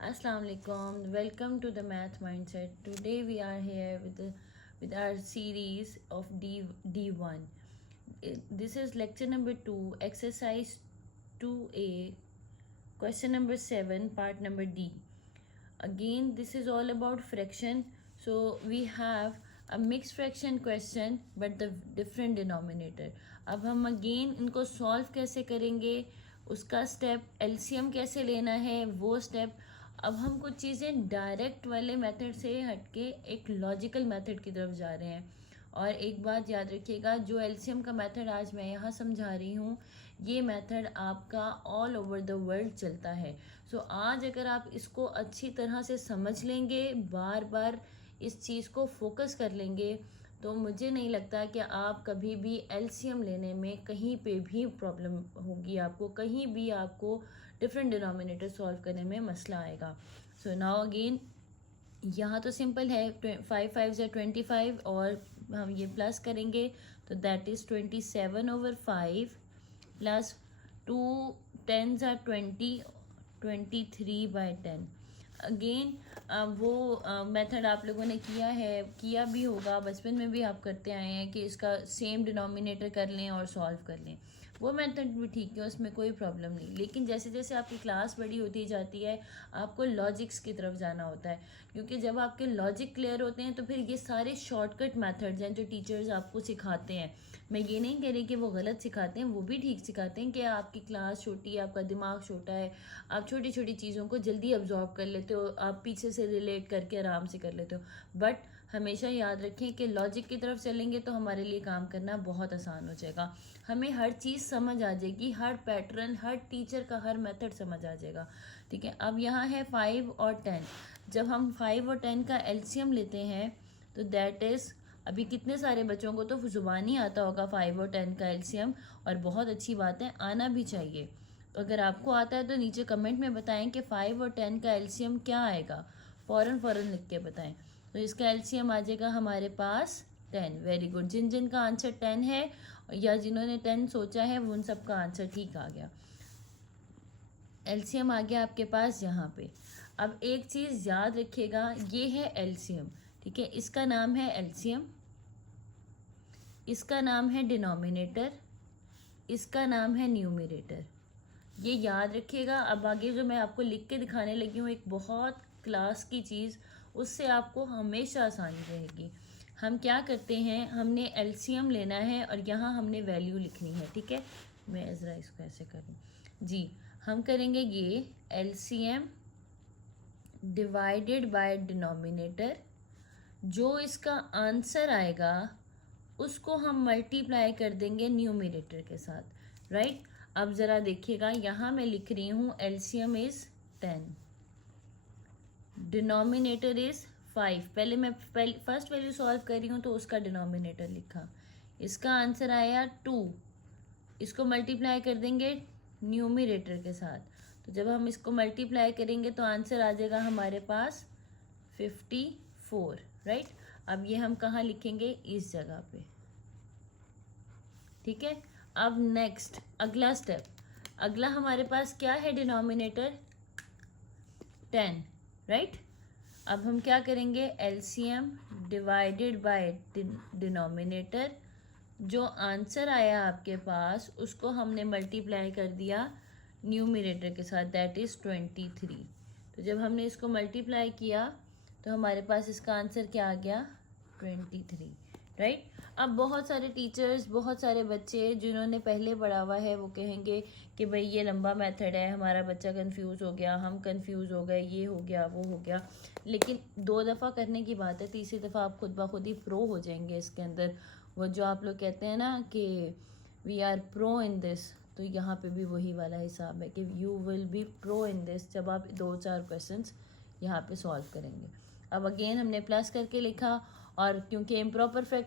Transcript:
Assalamu alaikum. Welcome to the Math Mindset. Today we are here with our series of D1. This is lecture number 2, exercise 2A, question number 7, part number D. Again, this is all about fraction. So we have a mixed fraction question but the different denominator. अब हम again इनको solve कैसे करेंगे, उसका step, LCM कैसे लेना है वो स्टेप. अब हम कुछ चीज़ें डायरेक्ट वाले मेथड से हटके एक लॉजिकल मेथड की तरफ जा रहे हैं. और एक बात याद रखिएगा, जो एलसीएम का मेथड आज मैं यहाँ समझा रही हूँ, ये मेथड आपका ऑल ओवर द वर्ल्ड चलता है. सो आज अगर आप इसको अच्छी तरह से समझ लेंगे, बार बार इस चीज़ को फोकस कर लेंगे, तो मुझे नहीं लगता कि आप कभी भी एलसीएम लेने में कहीं पे भी प्रॉब्लम होगी आपको, कहीं भी आपको डिफरेंट डिनोमिनेटर सॉल्व करने में मसला आएगा. सो नाउ अगेन यहाँ तो सिंपल है, 5 5 या 25 और हम ये प्लस करेंगे तो that is 27/5 plus 2 10s are 20, 23/10. Again वो मेथड आप लोगों ने किया भी होगा, बचपन में भी आप करते आए हैं कि इसका सेम डिनोमिनेटर कर लें और सॉल्व कर लें. वो मेथड भी ठीक है, उसमें कोई प्रॉब्लम नहीं. लेकिन जैसे जैसे आपकी क्लास बड़ी होती जाती है, आपको लॉजिक्स की तरफ जाना होता है, क्योंकि जब आपके लॉजिक क्लियर होते हैं तो फिर ये सारे शॉर्टकट मेथड्स हैं जो टीचर्स आपको सिखाते हैं. मैं ये नहीं कह रही कि वो गलत सिखाते हैं, वो भी ठीक सिखाते हैं कि आपकी क्लास छोटी है, आपका दिमाग छोटा है, आप छोटी छोटी चीज़ों को जल्दी अब्जॉर्ब कर लेते हो, आप पीछे से रिलेट करके आराम से कर लेते हो. बट हमेशा याद रखें कि लॉजिक की तरफ चलेंगे तो हमारे लिए काम करना बहुत आसान हो जाएगा. हमें हर चीज़ समझ आ जाएगी, हर पैटर्न, हर टीचर का हर मेथड समझ आ जाएगा. ठीक है, अब यहाँ है 5 और 10. जब हम 5 और 10 का एलसीएम लेते हैं तो दैट इज़, अभी कितने सारे बच्चों को तो ज़ुबानी आता होगा 5 और 10 का एलसीएम, और बहुत अच्छी बात है, आना भी चाहिए. तो अगर आपको आता है तो नीचे कमेंट में बताएं कि 5 और 10 का एलसीएम क्या आएगा, फ़ौरन लिख के बताएं. तो इसका एलसीएम आ जाएगा हमारे पास 10. Very good. जिन जिन का आंसर 10 है या जिन्होंने 10 सोचा है वो उन सब का आंसर ठीक आ गया. एलसीएम आ गया आपके पास यहाँ पे. अब एक चीज़ याद रखिएगा, ये है एलसीएम. ठीक है, इसका नाम है एलसीएम, इसका नाम है डिनोमिनेटर, इसका नाम है न्यूमरेटर. ये याद रखिएगा. अब आगे जो मैं आपको लिख के दिखाने लगी हूँ, एक बहुत क्लास की चीज़, उससे आपको हमेशा आसानी रहेगी. हम क्या करते हैं, हमने एलसीएम लेना है और यहाँ हमने वैल्यू लिखनी है. ठीक है, मैं ज़रा इसको ऐसे करूँ जी. हम करेंगे ये एलसीएम डिवाइडेड बाय डिनोमिनेटर. जो इसका आंसर आएगा उसको हम मल्टीप्लाई कर देंगे न्यूमरेटर के साथ. राइट. अब ज़रा देखिएगा, यहाँ मैं लिख रही हूँ एलसीएम इज़ 10, डिनोमिनेटर इज़ 5. पहले मैं फर्स्ट वैल्यू सॉल्व कर रही हूँ तो उसका डिनोमिनेटर लिखा, इसका आंसर आया 2, इसको मल्टीप्लाई कर देंगे न्यूमरेटर के साथ. तो जब हम इसको मल्टीप्लाई करेंगे तो आंसर आ जाएगा हमारे पास 54. राइट. अब ये हम कहाँ लिखेंगे, इस जगह पे. ठीक है. अब नेक्स्ट अगला स्टेप, अगला हमारे पास क्या है, डिनोमिनेटर 10. राइट. अब हम क्या करेंगे, एलसीएम डिवाइडेड बाय डिनोमिनेटर. जो आंसर आया आपके पास उसको हमने मल्टीप्लाई कर दिया न्यूमरेटर के साथ, दैट इज़ 23. तो जब हमने इसको मल्टीप्लाई किया तो हमारे पास इसका आंसर क्या आ गया, 23. राइट. अब बहुत सारे टीचर्स, बहुत सारे बच्चे जिन्होंने पहले पढ़ा हुआ है वो कहेंगे कि भाई ये लंबा मेथड है, हमारा बच्चा कंफ्यूज हो गया, हम कंफ्यूज हो गए, ये हो गया वो हो गया. लेकिन 2 दफ़ा करने की बात है, तीसरी दफ़ा आप खुद ब खुद ही प्रो हो जाएंगे इसके अंदर. वो जो आप लोग कहते हैं ना कि we are pro in this, तो यहाँ पे भी वही वाला हिसाब है कि you will be pro in this जब आप 2-4 क्वेश्चंस यहाँ पे सॉल्व करेंगे. अब अगेन हमने प्लस करके लिखा, और क्योंकि इम्प्रॉपर फ्रैक्शन